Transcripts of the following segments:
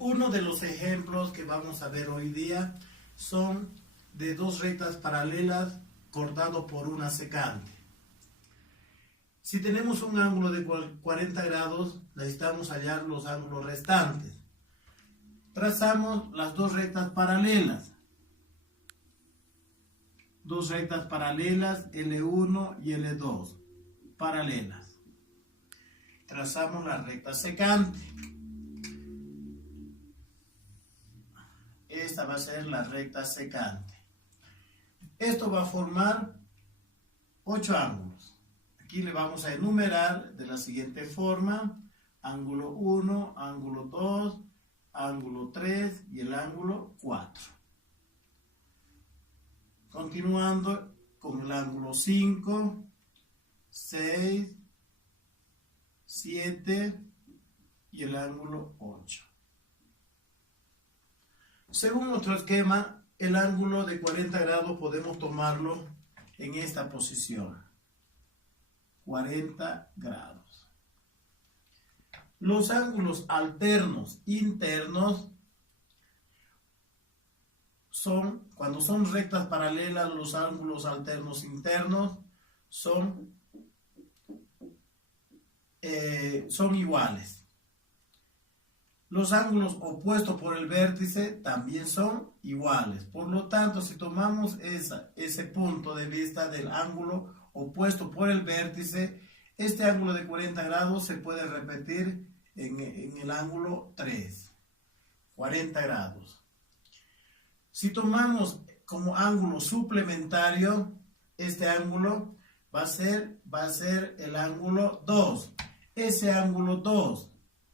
Uno de los ejemplos que vamos a ver hoy día son de dos rectas paralelas cortado por una secante. Si tenemos un ángulo de 40 grados, necesitamos hallar los ángulos restantes. Trazamos las dos rectas paralelas. Dos rectas paralelas, L1 y L2, paralelas. Trazamos la recta secante. Esta va a ser la recta secante. Esto va a formar 8 ángulos. Aquí le vamos a enumerar de la siguiente forma: ángulo 1, ángulo 2, ángulo 3 y el ángulo 4. Continuando con el ángulo 5, 6, 7 y el ángulo 8. Según nuestro esquema, el ángulo de 40 grados podemos tomarlo en esta posición. 40 grados. Los ángulos alternos internos son, cuando son rectas paralelas, los ángulos alternos internos son iguales. Los ángulos opuestos por el vértice también son iguales. Por lo tanto, si tomamos ese punto de vista del ángulo opuesto por el vértice, este ángulo de 40 grados se puede repetir en el ángulo 3. 40 grados. Si tomamos como ángulo suplementario, este ángulo va a ser el ángulo 2. Ese ángulo 2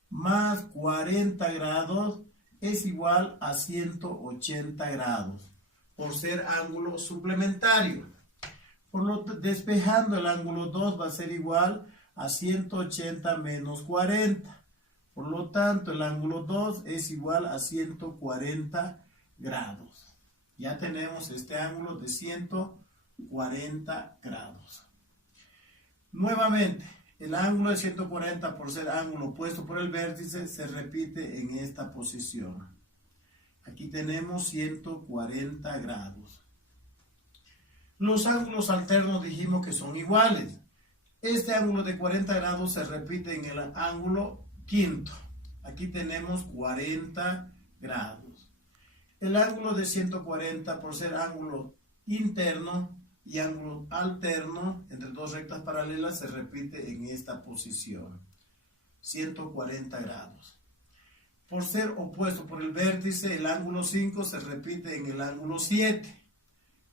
más 40 grados es igual a 180 grados, por ser ángulo suplementario. Despejando el ángulo 2 va a ser igual a 180 menos 40. Por lo tanto, el ángulo 2 es igual a 140 grados. Ya tenemos este ángulo de 140 grados. Nuevamente, el ángulo de 140, por ser ángulo opuesto por el vértice, se repite en esta posición. Aquí tenemos 140 grados. Los ángulos alternos dijimos que son iguales. Este ángulo de 40 grados se repite en el ángulo quinto. Aquí tenemos 40 grados. El ángulo de 140, por ser ángulo interno y ángulo alterno entre dos rectas paralelas, se repite en esta posición. 140 grados. Por ser opuesto por el vértice, el ángulo 5 se repite en el ángulo 7.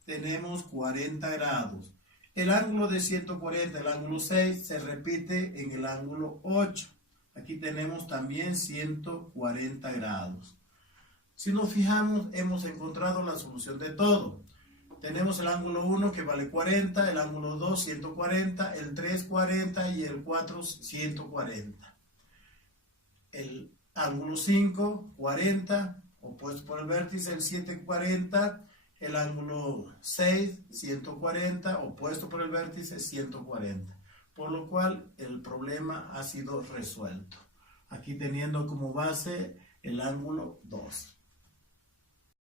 Tenemos 40 grados. El ángulo de 140, el ángulo 6, se repite en el ángulo 8. Aquí tenemos también 140 grados. Si nos fijamos, hemos encontrado la solución de todo. Tenemos el ángulo 1 que vale 40, el ángulo 2 140, el 3 40 y el 4 140. El ángulo 5 40, opuesto por el vértice, el 7 40, el ángulo 6 140, opuesto por el vértice 140. Por lo cual el problema ha sido resuelto. Aquí teniendo como base el ángulo 2.